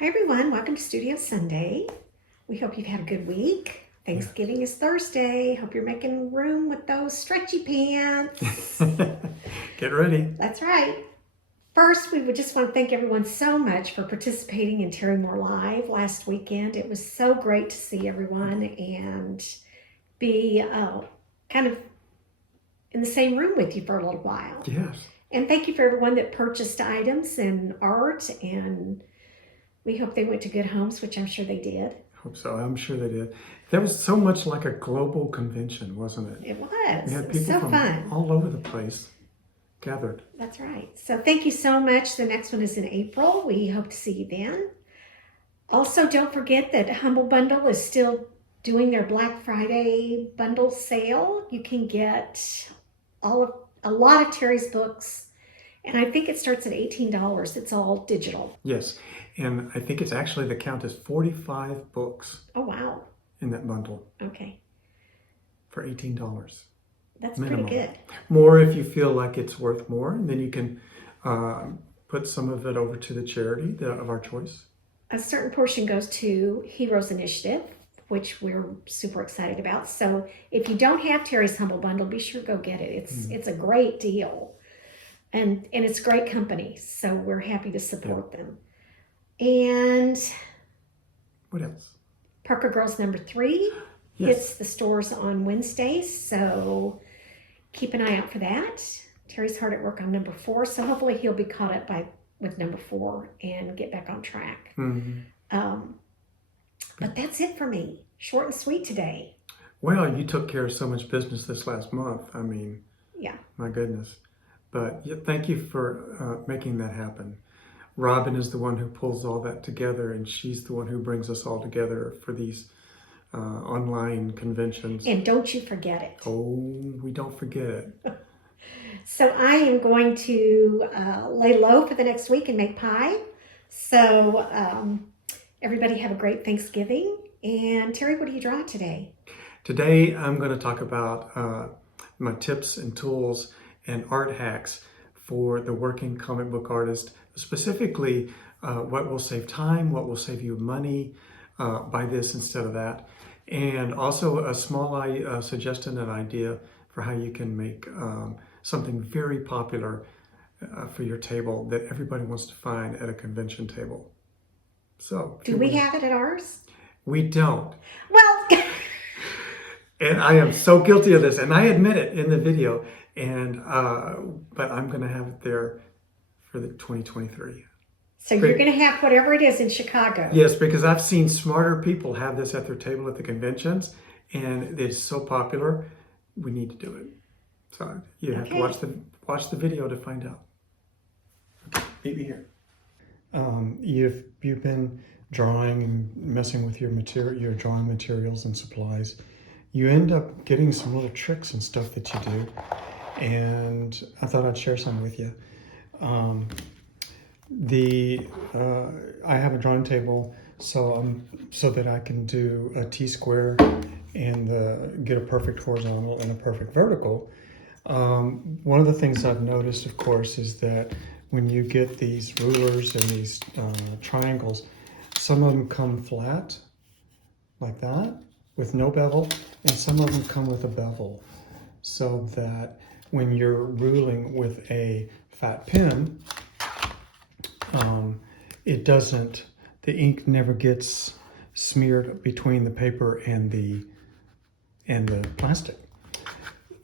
Hi everyone, welcome to Studio Sunday. We hope you've had a good week. Thanksgiving is Thursday. Hope you're making room with those stretchy pants. Get ready. That's right. First, we would just want to thank everyone so much for participating in Terry Moore Live last weekend. It was so great to see everyone and be kind of in the same room with you for a little while. Yes. And thank you for everyone that purchased items and art, and we hope they went to good homes, which I'm sure they did. Hope so. I'm sure they did. That was so much like a global convention, wasn't it? It was. We had It was people so from fun. all over the place gathered. That's right. So thank you so much. The next one is in April. We hope to see you then. Also, don't forget that Humble Bundle is still doing their Black Friday bundle sale. You can get a lot of Terry's books, and I think it starts at $18. It's all digital. Yes. And I think it's actually, the count is 45 books Oh, wow. in that bundle Okay. for $18. That's minimum. pretty good. More if you feel like it's worth more, and then you can put some of it over to the charity of our choice. A certain portion goes to Heroes Initiative, which we're super excited about. So if you don't have Terry's Humble Bundle, be sure to go get it. It's a great deal, and it's great company. So we're happy to support them. And What else? Parker Girls number 3 hits the stores on Wednesdays. So keep an eye out for that. Terry's hard at work on number 4, so hopefully he'll be caught up with number 4 and get back on track. But that's it for me. Short and sweet today. Well, you took care of so much business this last month. I mean, yeah, my goodness. But thank you for making that happen. Robin is the one who pulls all that together, and she's the one who brings us all together for these online conventions. And don't you forget it. Oh, we don't forget it. So I am going to lay low for the next week and make pie. So everybody have a great Thanksgiving. And Terry, what do you draw today? Today I'm going to talk about my tips and tools and art hacks for the working comic book artist, specifically what will save time, what will save you money by this instead of that, and also a small suggestion and idea for how you can make something very popular for your table that everybody wants to find at a convention table. So, do we have it at ours? We don't. Well, and I am so guilty of this, and I admit it in the video. And but I'm going to have it there for the 2023. So you're going to have whatever it is in Chicago. Yes, because I've seen smarter people have this at their table at the conventions, and it's so popular. We need to do it. So you have to watch the video to find out. Okay, meet me here. You've been drawing and messing with your drawing materials and supplies. You end up getting some little tricks and stuff that you do, and I thought I'd share some with you. I have a drawing table so that I can do a T-square and get a perfect horizontal and a perfect vertical. One of the things I've noticed, of course, is that when you get these rulers and these triangles, some of them come flat like that with no bevel, and some of them come with a bevel, so that when you're ruling with a fat pen, the ink never gets smeared between the paper and the plastic.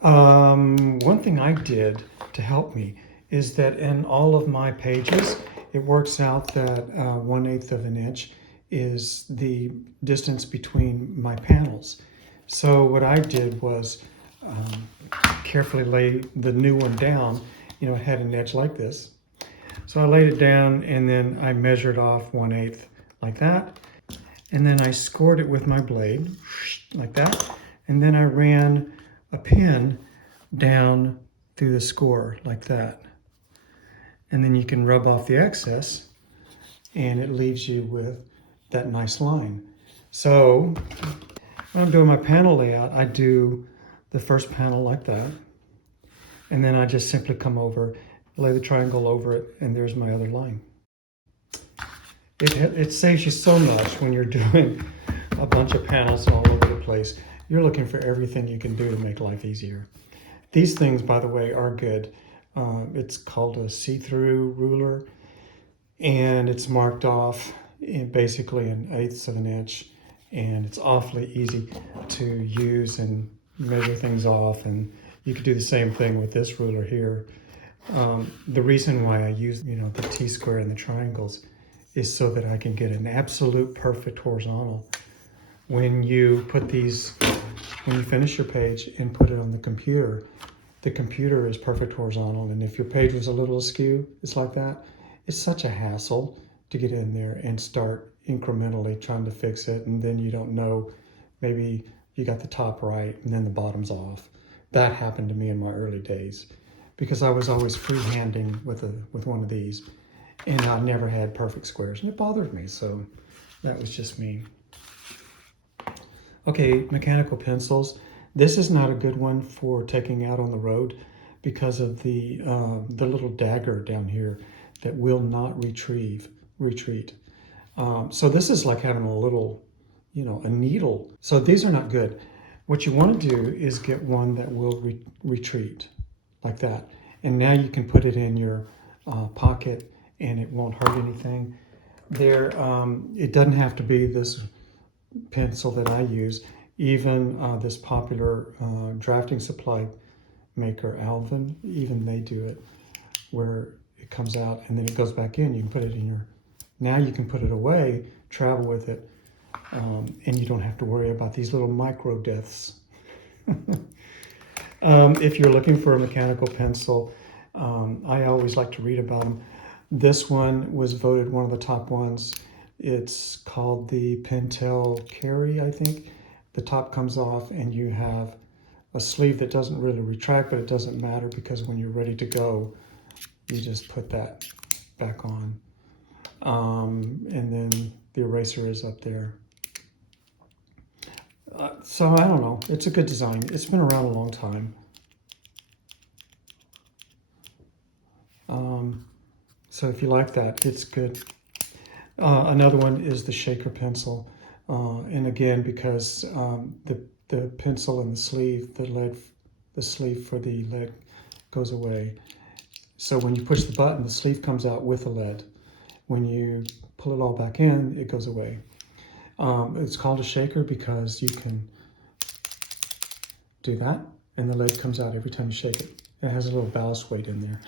One thing I did to help me is that in all of my pages, it works out that 1/8 of an inch is the distance between my panels. So what I did was carefully lay the new one down. You know, it had an edge like this. So I laid it down, and then I measured off 1/8 like that. And then I scored it with my blade like that. And then I ran a pin down through the score like that. And then you can rub off the excess, and it leaves you with that nice line. So when I'm doing my panel layout, I do the first panel like that. And then I just simply come over, lay the triangle over it, and there's my other line. It saves you so much when you're doing a bunch of panels all over the place. You're looking for everything you can do to make life easier. These things, by the way, are good. It's called a see-through ruler, and it's marked off in basically an eighth of an inch, and it's awfully easy to use and measure things off. And you could do the same thing with this ruler here. The reason why I use, the T-square and the triangles is so that I can get an absolute perfect horizontal. When you finish your page and put it on the computer is perfect horizontal. And if your page was a little askew, it's like that. It's such a hassle to get in there and start incrementally trying to fix it. And then you don't know, maybe you got the top right and then the bottom's off. That happened to me in my early days because I was always freehanding with one of these, and I never had perfect squares, and it bothered me. So that was just me. Okay, mechanical pencils. This is not a good one for taking out on the road because of the little dagger down here that will not retreat. So this is like having a little, a needle. So these are not good. What you want to do is get one that will retreat like that. And now you can put it in your pocket and it won't hurt anything. It doesn't have to be this pencil that I use. Even this popular drafting supply maker, Alvin, even they do it where it comes out and then it goes back in. You can put it in now you can put it away, travel with it, and you don't have to worry about these little micro deaths. If you're looking for a mechanical pencil, I always like to read about them. This one was voted one of the top ones. It's called the Pentel Carry, I think. The top comes off and you have a sleeve that doesn't really retract, but it doesn't matter because when you're ready to go, you just put that back on. And then the eraser is up there. So I don't know, it's a good design. It's been around a long time. So if you like that, it's good. Another one is the shaker pencil. And again, because the pencil and the sleeve, the sleeve for the lead goes away. So when you push the button, the sleeve comes out with the lead. When you pull it all back in, it goes away. It's called a shaker because you can do that and the lead comes out every time you shake it. It has a little ballast weight in there.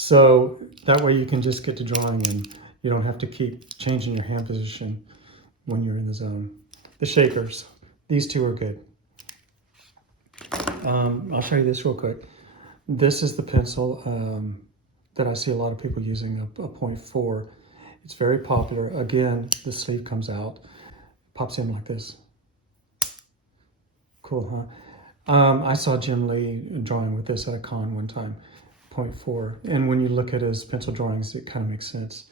So that way you can just get to drawing and you don't have to keep changing your hand position when you're in the zone. The shakers, these two are good. I'll show you this real quick. This is the pencil that I see a lot of people using, a 0.4. It's very popular. Again, the sleeve comes out, pops in like this. Cool, huh? I saw Jim Lee drawing with this at a con one time, 0.4. And when you look at his pencil drawings, it kind of makes sense.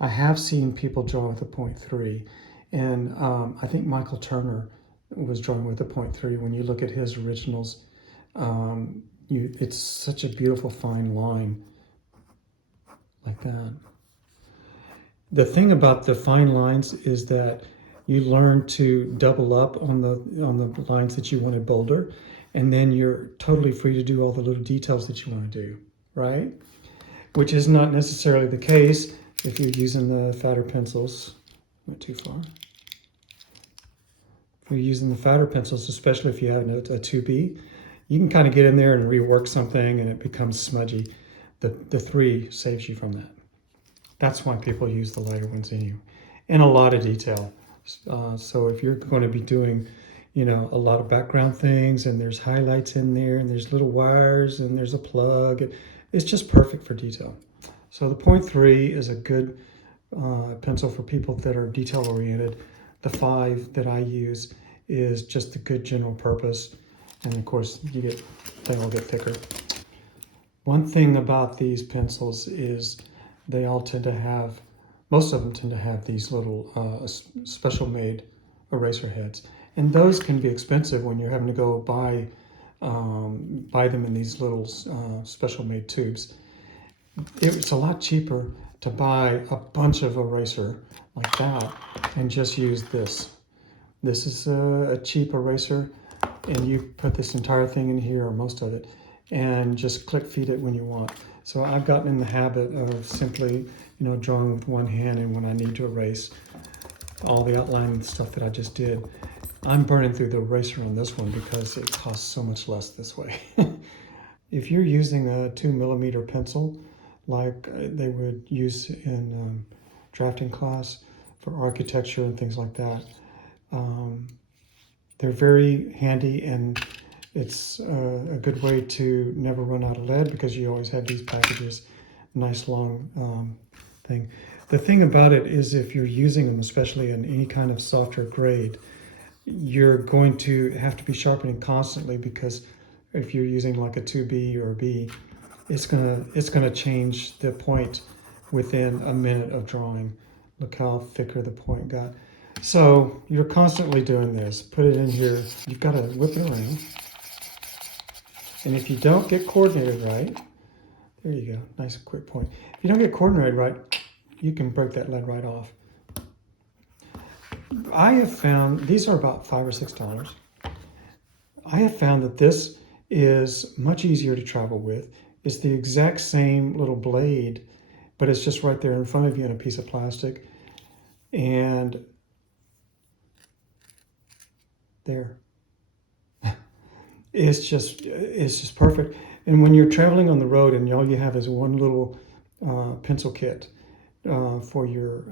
I have seen people draw with a 0.3, and I think Michael Turner was drawing with a 0.3. When you look at his originals, it's such a beautiful fine line like that. The thing about the fine lines is that you learn to double up on the lines that you wanted bolder, and then you're totally free to do all the little details that you want to do, right? Which is not necessarily the case if you're using the fatter pencils. Went too far. If you're using the fatter pencils, especially if you have a 2B, you can kind of get in there and rework something and it becomes smudgy. The 3 saves you from that. That's why people use the lighter ones in a lot of detail. So if you're going to be doing, a lot of background things and there's highlights in there and there's little wires and there's a plug, it's just perfect for detail. So the 0.3 is a good pencil for people that are detail oriented. The 5 that I use is just a good general purpose. And of course, they all get thicker. One thing about these pencils is they all tend to have, most of them tend to have these little special made eraser heads. And those can be expensive when you're having to go buy them in these little special made tubes. It's a lot cheaper to buy a bunch of eraser like that and just use this. This is a cheap eraser, and you put this entire thing in here, or most of it, and just click feed it when you want. So I've gotten in the habit of simply, drawing with one hand, and when I need to erase all the outline stuff that I just did, I'm burning through the eraser on this one because it costs so much less this way. If you're using a 2mm pencil, like they would use in drafting class for architecture and things like that, they're very handy, and it's a good way to never run out of lead because you always have these packages, nice long thing. The thing about it is if you're using them, especially in any kind of softer grade, you're going to have to be sharpening constantly, because if you're using like a 2B or a B, it's gonna change the point within a minute of drawing. Look how thicker the point got. So you're constantly doing this. Put it in here. You've got to whip it around. And if you don't get coordinated right, there you go. Nice quick point. If you don't get coordinated right, you can break that lead right off. I have found, these are about $5 or $6. I have found that this is much easier to travel with. It's the exact same little blade, but it's just right there in front of you in a piece of plastic. And there. It's just perfect. And when you're traveling on the road and all you have is one little pencil kit for your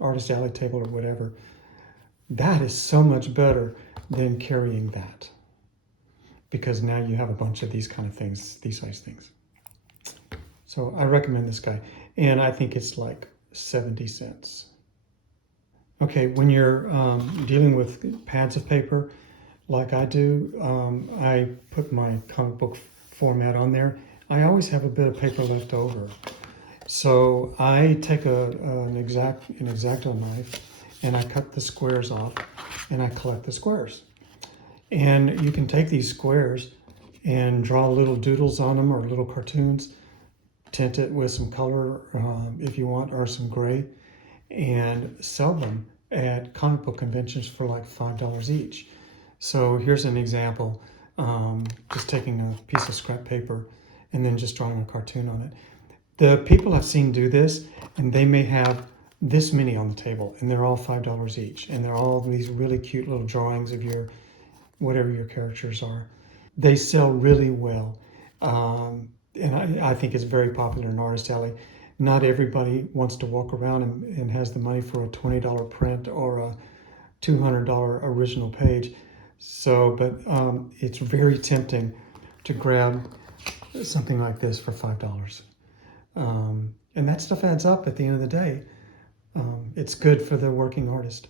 artist alley table or whatever, that is so much better than carrying that, because now you have a bunch of these kind of things, these size things. So I recommend this guy, and I think it's like 70 cents. Okay, when you're dealing with pads of paper, like I do, I put my comic book format on there. I always have a bit of paper left over. So I take an X-Acto knife, and I cut the squares off, and I collect the squares. And you can take these squares and draw little doodles on them, or little cartoons, tint it with some color if you want, or some gray, and sell them at comic book conventions for like $5 each. So here's an example, just taking a piece of scrap paper and then just drawing a cartoon on it. The people I've seen do this, and they may have this many on the table, and they're all $5 each, and they're all these really cute little drawings of your, whatever your characters are. They sell really well, and I think it's very popular in Artist Alley. Not everybody wants to walk around and has the money for a $20 print or a $200 original page. So, but it's very tempting to grab something like this for $5. And that stuff adds up at the end of the day. It's good for the working artist.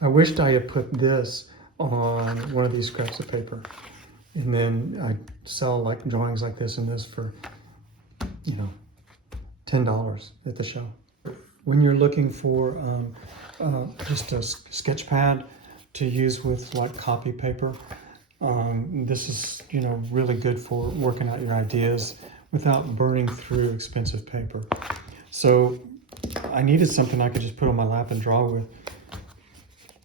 I wished I had put this on one of these scraps of paper, and then I'd sell like drawings like this and this for, $10 at the show. When you're looking for just a sketch pad to use with like copy paper, this is really good for working out your ideas without burning through expensive paper. So I needed something I could just put on my lap and draw with.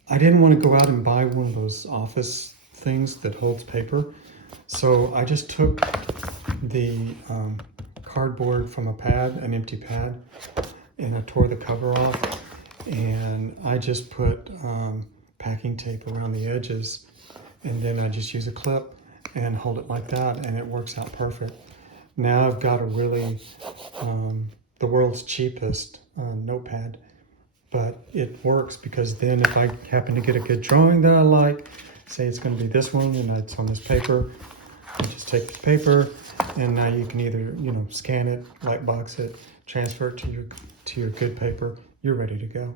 I didn't want to go out and buy one of those office things that holds paper, so I just took the cardboard from a pad, an empty pad, and I tore the cover off, and I just put packing tape around the edges, and then I just use a clip and hold it like that, and it works out perfect. Now I've got a really the world's cheapest notepad, but it works, because then if I happen to get a good drawing that I like, say it's going to be this one and it's on this paper, I just take the paper, and now you can either scan it, lightbox it, transfer it to your good paper. You're ready to go.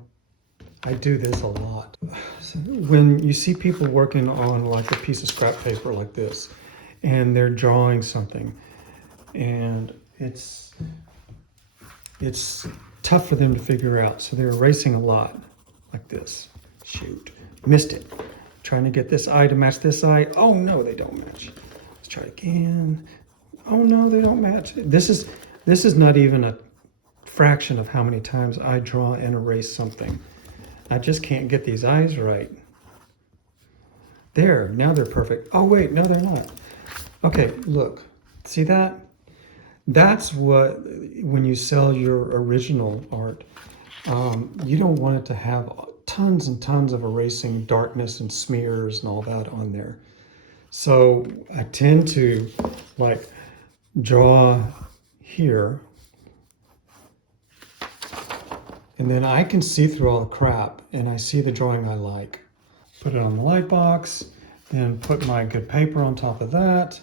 I do this a lot. So when you see people working on like a piece of scrap paper like this, and they're drawing something, and it's tough for them to figure out, so they're erasing a lot like this. Shoot, missed it. Trying to get this eye to match this eye. Oh no, they don't match. Let's try again. Oh no, they don't match. This This is not even a fraction of how many times I draw and erase something. I just can't get these eyes right. There, now they're perfect. Oh wait, no they're not. Okay, look, see that? That's what, when you sell your original art, you don't want it to have tons and tons of erasing, darkness and smears and all that on there. So I tend to like draw here, and then I can see through all the crap and I see the drawing I like. Put it on the light box, then put my good paper on top of that,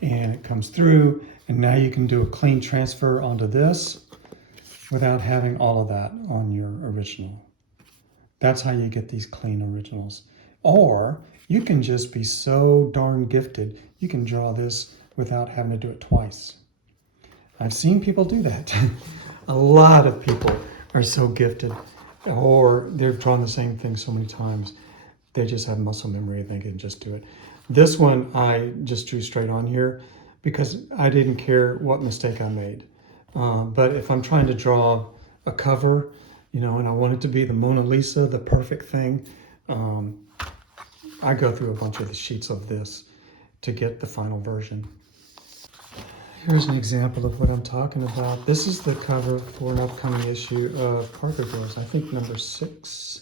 and it comes through, and now you can do a clean transfer onto this without having all of that on your original. That's how you get these clean originals. Or you can just be so darn gifted, you can draw this without having to do it twice. I've seen people do that. A lot of people are so gifted, or they've drawn the same thing so many times, they just have muscle memory and they can just do it. This one I just drew straight on here because I didn't care what mistake I made. But if I'm trying to draw a cover, you know, and I want it to be the Mona Lisa, the perfect thing, I go through a bunch of the sheets of this to get the final version. Here's an example of what I'm talking about. This is the cover for an upcoming issue of Parker Girls, I think number 6.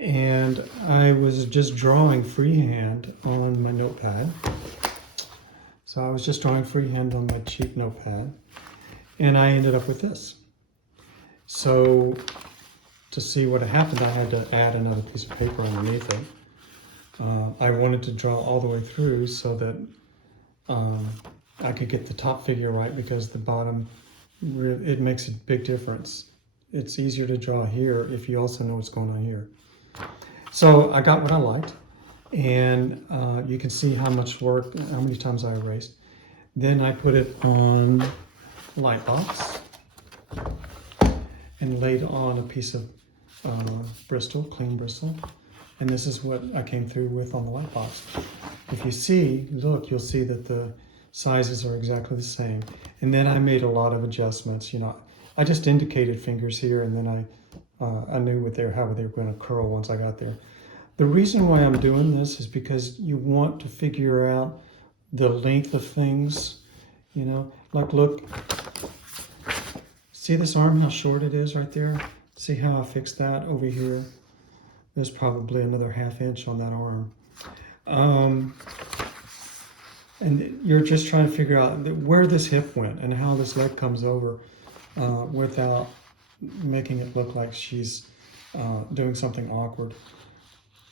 And I was just drawing freehand on my notepad. So I was just drawing freehand on my cheap notepad. And I ended up with this. So to see what had happened, I had to add another piece of paper underneath it. I wanted to draw all the way through so that I could get the top figure right, because the bottom, it makes a big difference. It's easier to draw here if you also know what's going on here. So I got what I liked, and you can see how much work, how many times I erased. Then I put it on the light box and laid on a piece of Bristol, clean Bristol. And this is what I came through with on the light box. If you see, look, you'll see that the sizes are exactly the same. And then I made a lot of adjustments. You know, I just indicated fingers here, and then I knew how they were going to curl once I got there. The reason why I'm doing this is because you want to figure out the length of things. You know, like look, see this arm, how short it is right there? See how I fixed that over here? There's probably another ½ inch on that arm. And you're just trying to figure out where this hip went and how this leg comes over without making it look like she's doing something awkward.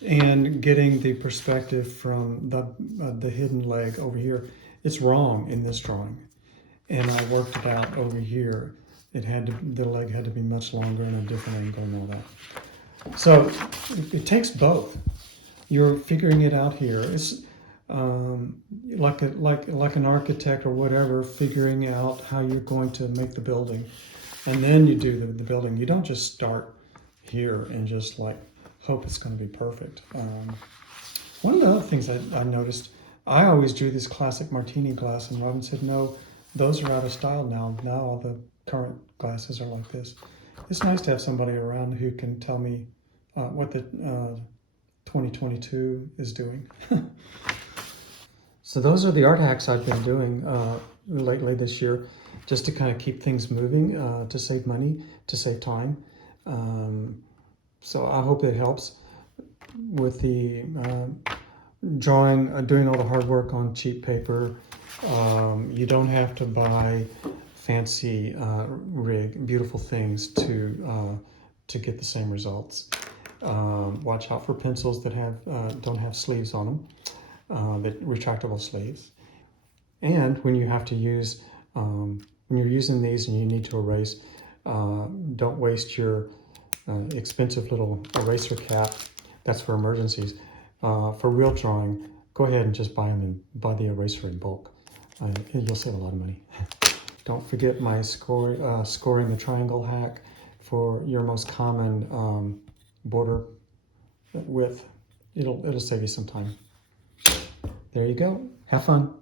And getting the perspective from the hidden leg over here. It's wrong in this drawing. And I worked it out over here. The leg had to be much longer and a different angle and all that. So it takes both. You're figuring it out here. It's like an architect or whatever, figuring out how you're going to make the building, and then you do the building. You don't just start here and just like hope it's going to be perfect. One of the other things I noticed, I always drew this classic martini glass, and Robin said, no, those are out of style now. Now all the current glasses are like this. It's nice to have somebody around who can tell me what the 2022 is doing. So those are the art hacks I've been doing lately this year, just to kind of keep things moving, to save money, to save time. So I hope it helps with the drawing, doing all the hard work on cheap paper. You don't have to buy fancy beautiful things to get the same results. Watch out for pencils that don't have sleeves on them, that retractable sleeves. And when you have to use, when you're using these and you need to erase, don't waste your expensive little eraser cap. That's for emergencies. For real drawing, go ahead and just buy them and buy the eraser in bulk. You'll save a lot of money. Don't forget my scoring the triangle hack for your most common border width. It'll save you some time. There you go. Have fun.